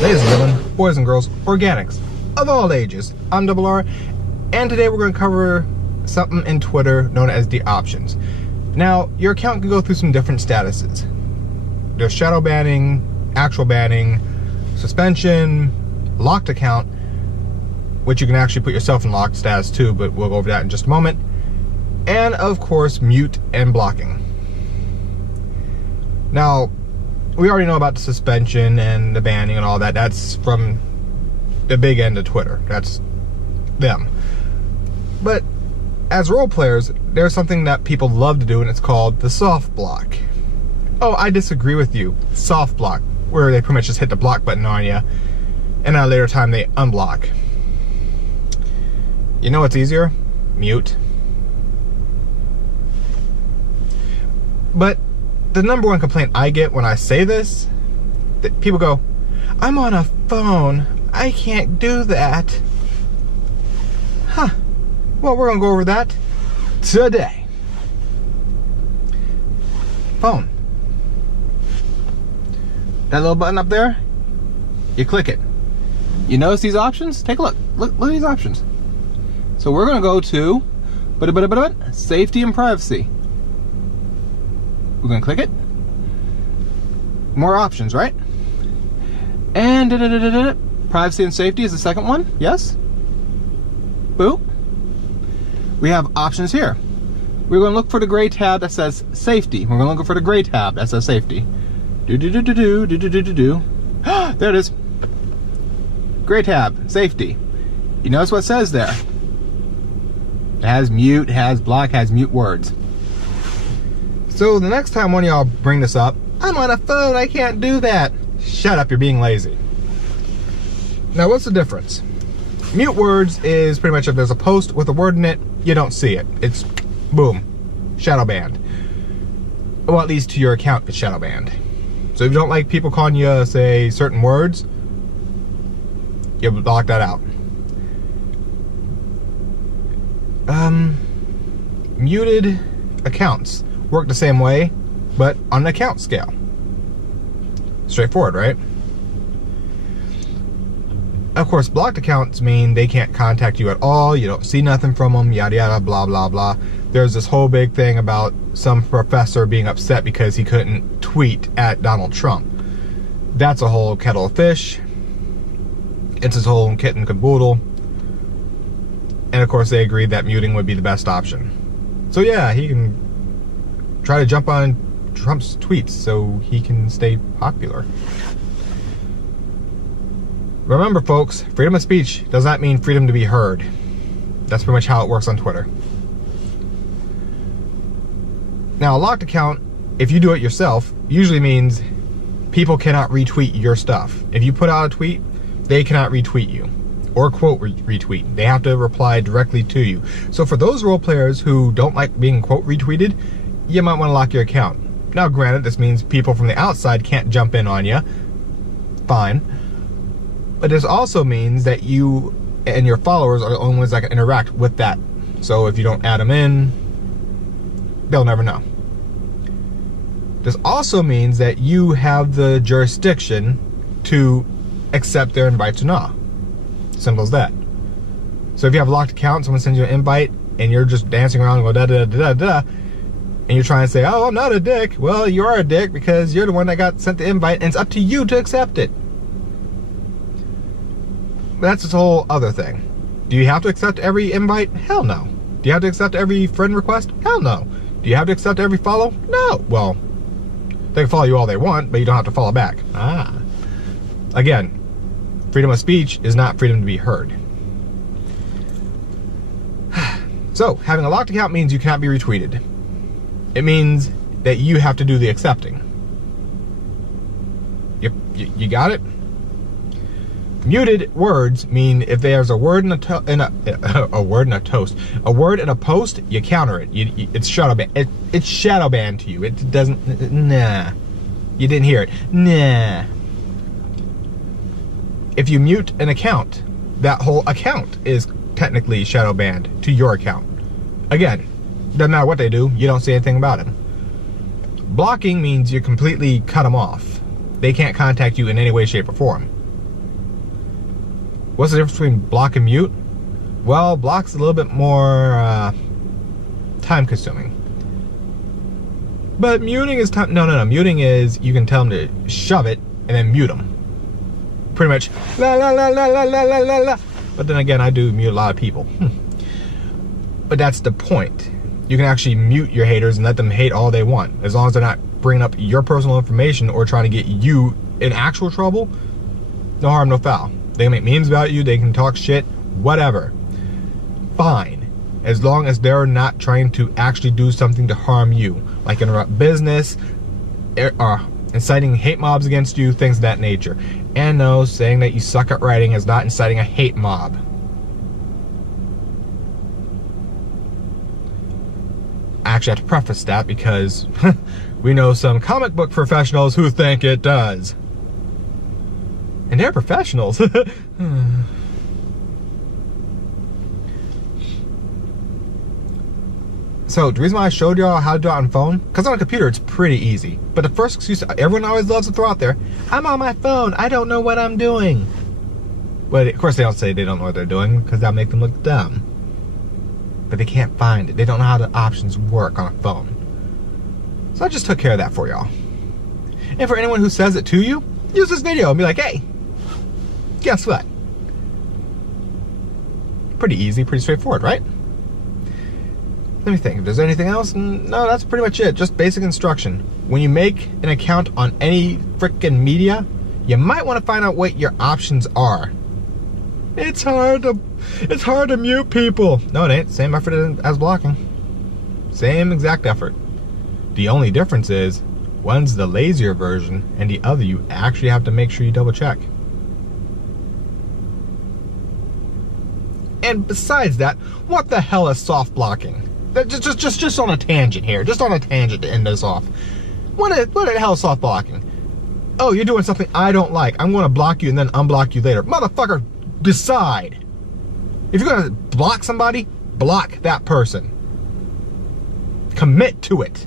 Ladies and gentlemen, boys and girls, organics of all ages, I'm Double R, and today we're going to cover something in Twitter known as the options. Now, your account can go through some different statuses. There's shadow banning, actual banning, suspension, locked account, which you can actually put yourself in locked status too, but we'll go over that in just a moment, and of course, mute and blocking. Now, we already know about the suspension and the banning and all that. That's from the big end of Twitter. That's them. But as role players, there's something that people love to do, and it's called the soft block. Oh, I disagree with you. Soft block, where they pretty much just hit the block button on you, and at a later time they unblock. You know what's easier? Mute. But the number one complaint I get when I say this, that people go, I'm on a phone, I can't do that. Huh. Well, we're gonna go over that today. Phone. That little button up there, you click it. You notice these options? Take a look. Look at these options. So we're gonna go to safety and privacy. We're gonna click it. More options, right? And privacy and safety is the second one. Yes. Boop. We have options here. We're gonna look for the gray tab that says safety. We're gonna look for the gray tab that says safety. There it is. Gray tab, safety. You notice what it says there? It has mute, has block, has mute words. So the next time one of y'all bring this up, I'm on a phone, I can't do that. Shut up, you're being lazy. Now what's the difference? Mute words is pretty much if there's a post with a word in it, you don't see it. It's boom, shadow banned. Well, at least to your account, it's shadow banned. So if you don't like people calling you, say, certain words, you block that out. Muted accounts work the same way, but on an account scale. Straightforward, right? Of course, blocked accounts mean they can't contact you at all, you don't see nothing from them, yada yada, blah blah blah. There's this whole big thing about some professor being upset because he couldn't tweet at Donald Trump. That's a whole kettle of fish. It's his whole kit and caboodle. And of course they agreed that muting would be the best option. So yeah, he can try to jump on Trump's tweets so he can stay popular. Remember folks, freedom of speech does not mean freedom to be heard. That's pretty much how it works on Twitter. Now a locked account, if you do it yourself, usually means people cannot retweet your stuff. If you put out a tweet, they cannot retweet you or quote retweet. They have to reply directly to you. So for those role players who don't like being quote retweeted, you might want to lock your account. Now granted, this means people from the outside can't jump in on you. Fine. But this also means that you and your followers are the only ones that can interact with that. So if you don't add them in, they'll never know. This also means that you have the jurisdiction to accept their invites or not. Simple as that. So if you have a locked account, someone sends you an invite, and you're just dancing around and go da da da da da, and you're trying to say, oh, I'm not a dick. Well, you are a dick because you're the one that got sent the invite, and it's up to you to accept it. That's a whole other thing. Do you have to accept every invite? Hell no. Do you have to accept every friend request? Hell no. Do you have to accept every follow? No. Well, they can follow you all they want, but you don't have to follow back. Ah. Again, freedom of speech is not freedom to be heard. So, having a locked account means you cannot be retweeted. It means that you have to do the accepting. You got it? Muted words mean if there's a word in a word in a post, you counter it. It's shadow banned. It's shadow banned to you. It doesn't. Nah. You didn't hear it. Nah. If you mute an account, that whole account is technically shadow banned to your account. Again, doesn't matter what they do, you don't see anything about it. Blocking means you completely cut them off. They can't contact you in any way, shape, or form. What's the difference between block and mute? Well, block's a little bit more time consuming. But muting is time. No. Muting is you can tell them to shove it and then mute them. Pretty much la la la la la la la la. But then again, I do mute a lot of people. But that's the point. You can actually mute your haters and let them hate all they want. As long as they're not bringing up your personal information or trying to get you in actual trouble, no harm, no foul. They can make memes about you, they can talk shit, whatever. Fine. As long as they're not trying to actually do something to harm you. Like interrupt business, inciting hate mobs against you, things of that nature. And no, saying that you suck at writing is not inciting a hate mob. I actually have to preface that because we know some comic book professionals who think it does. And they're professionals. So the reason why I showed y'all how to do it on phone, because on a computer it's pretty easy. But the first excuse everyone always loves to throw out there, I'm on my phone, I don't know what I'm doing. But of course they don't say they don't know what they're doing because that'll make them look dumb. But they can't find it. They don't know how the options work on a phone. So I just took care of that for y'all. And for anyone who says it to you, use this video and be like, hey, guess what? Pretty easy, pretty straightforward, right? Let me think, if there's anything else, no, that's pretty much it. Just basic instruction. When you make an account on any frickin' media, you might want to find out what your options are. It's hard to mute people. No, it ain't. Same effort as blocking. Same exact effort. The only difference is, one's the lazier version, and the other you actually have to make sure you double check. And besides that, what the hell is soft blocking? Just on a tangent here. Just on a tangent to end this off. What the hell is soft blocking? Oh, you're doing something I don't like. I'm going to block you and then unblock you later. Motherfucker, decide. If you're going to block somebody, block that person. Commit to it.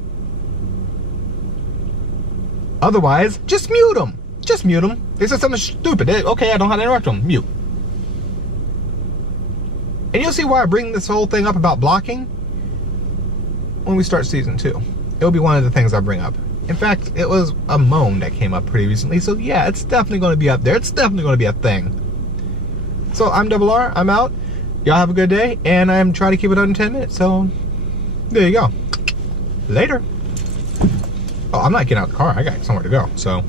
Otherwise, just mute them. Just mute them. They said something stupid. Okay, I don't know how to interrupt them. Mute. And you'll see why I bring this whole thing up about blocking when we start season 2. It'll be one of the things I bring up. In fact, it was a moan that came up pretty recently, so yeah, it's definitely going to be up there. It's definitely going to be a thing. So I'm Double R, I'm out. Y'all have a good day, and I'm trying to keep it under 10 minutes, so there you go. Later. Oh, I'm not getting out of the car. I got somewhere to go, so.